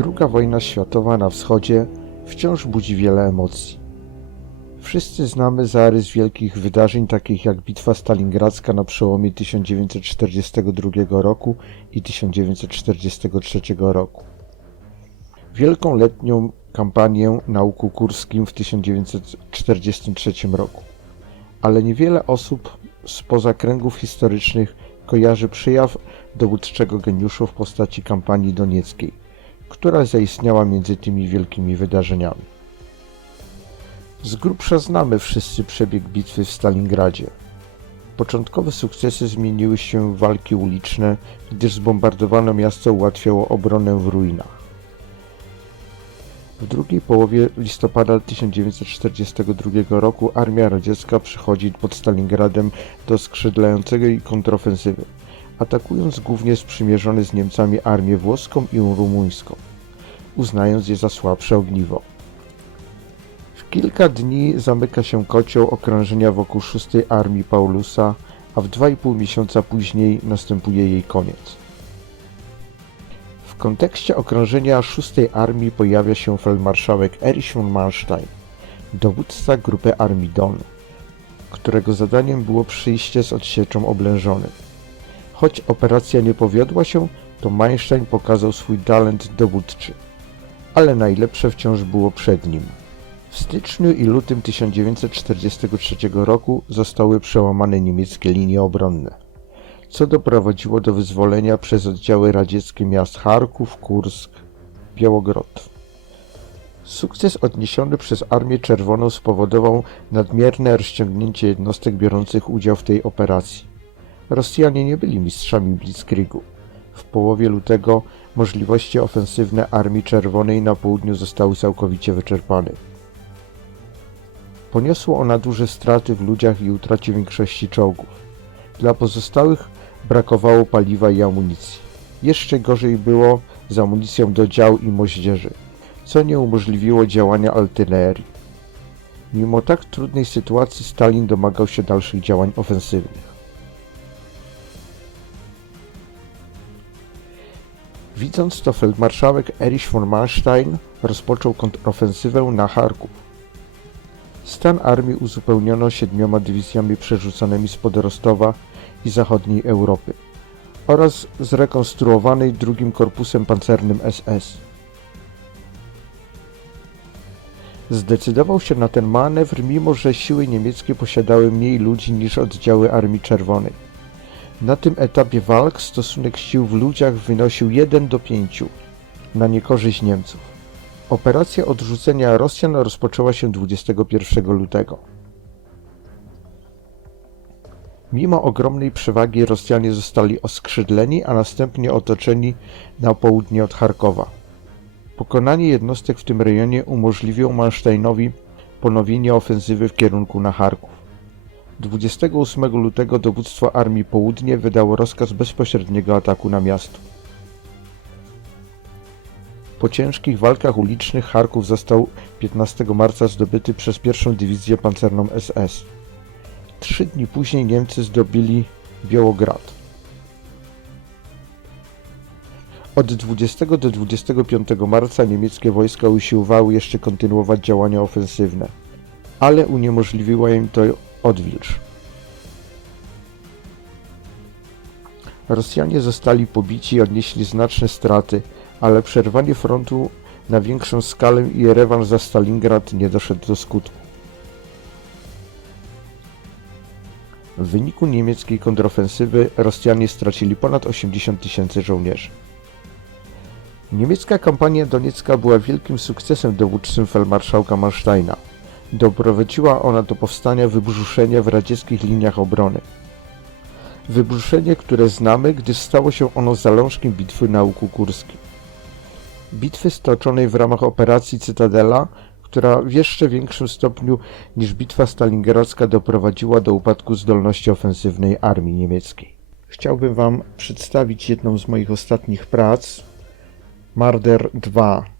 Druga wojna światowa na wschodzie wciąż budzi wiele emocji. Wszyscy znamy zarys wielkich wydarzeń, takich jak Bitwa Stalingradzka na przełomie 1942 roku i 1943 roku. Wielką letnią kampanię na Łuku Kurskim w 1943 roku. Ale niewiele osób spoza kręgów historycznych kojarzy przejaw dowódczego geniuszu w postaci kampanii donieckiej, która zaistniała między tymi wielkimi wydarzeniami. Z grubsza znamy wszyscy przebieg bitwy w Stalingradzie. Początkowe sukcesy zmieniły się w walki uliczne, gdyż zbombardowane miasto ułatwiało obronę w ruinach. W drugiej połowie listopada 1942 roku armia radziecka przychodzi pod Stalingradem do skrzydlającej kontrofensywy, atakując głównie sprzymierzone z Niemcami armię włoską i rumuńską, uznając je za słabsze ogniwo. W kilka dni zamyka się kocioł okrążenia wokół 6 Armii Paulusa, a w 2,5 miesiąca później następuje jej koniec. W kontekście okrążenia 6 Armii pojawia się feldmarszałek Erich von Manstein, dowódca grupy Armii Don, którego zadaniem było przyjście z odsieczą oblężonym. Choć operacja nie powiodła się, to Manstein pokazał swój talent dowódczy, ale najlepsze wciąż było przed nim. W styczniu i lutym 1943 roku zostały przełamane niemieckie linie obronne, co doprowadziło do wyzwolenia przez oddziały radzieckie miast Charków, Kursk, Białogród. Sukces odniesiony przez Armię Czerwoną spowodował nadmierne rozciągnięcie jednostek biorących udział w tej operacji. Rosjanie nie byli mistrzami Blitzkriegu. Połowie lutego możliwości ofensywne Armii Czerwonej na południu zostały całkowicie wyczerpane. Poniosło ona duże straty w ludziach i utracie większości czołgów. Dla pozostałych brakowało paliwa i amunicji. Jeszcze gorzej było z amunicją do dział i moździerzy, co nie umożliwiło działania artylerii. Mimo tak trudnej sytuacji Stalin domagał się dalszych działań ofensywnych. Widząc to feldmarszałek Erich von Manstein rozpoczął kontrofensywę na Charków. Stan armii uzupełniono siedmioma dywizjami przerzuconymi spod Rostowa i zachodniej Europy oraz zrekonstruowanej drugim korpusem pancernym SS. Zdecydował się na ten manewr, mimo że siły niemieckie posiadały mniej ludzi niż oddziały Armii Czerwonej. Na tym etapie walk stosunek sił w ludziach wynosił 1 do 5 na niekorzyść Niemców. Operacja odrzucenia Rosjan rozpoczęła się 21 lutego. Mimo ogromnej przewagi Rosjanie zostali oskrzydleni, a następnie otoczeni na południe od Charkowa. Pokonanie jednostek w tym rejonie umożliwiło Mansteinowi ponowienie ofensywy w kierunku na Charków. 28 lutego dowództwo Armii Południe wydało rozkaz bezpośredniego ataku na miasto. Po ciężkich walkach ulicznych Charków został 15 marca zdobyty przez pierwszą dywizję pancerną SS. Trzy dni później Niemcy zdobyli Białograd. Od 20 do 25 marca niemieckie wojska usiłowały jeszcze kontynuować działania ofensywne, ale uniemożliwiła im to odwilż. Rosjanie zostali pobici i odnieśli znaczne straty, ale przerwanie frontu na większą skalę i rewanż za Stalingrad nie doszedł do skutku. W wyniku niemieckiej kontrofensywy Rosjanie stracili ponad 80 tysięcy żołnierzy. Niemiecka kampania doniecka była wielkim sukcesem dowódczym feldmarszałka Mansteina. Doprowadziła ona do powstania wybrzuszenia w radzieckich liniach obrony. Wybrzuszenie, które znamy, gdyż stało się ono zalążkiem bitwy na Łuku Kurskim. Bitwy stoczonej w ramach operacji Cytadela, która w jeszcze większym stopniu niż bitwa stalingradzka doprowadziła do upadku zdolności ofensywnej armii niemieckiej. Chciałbym Wam przedstawić jedną z moich ostatnich prac, Marder 2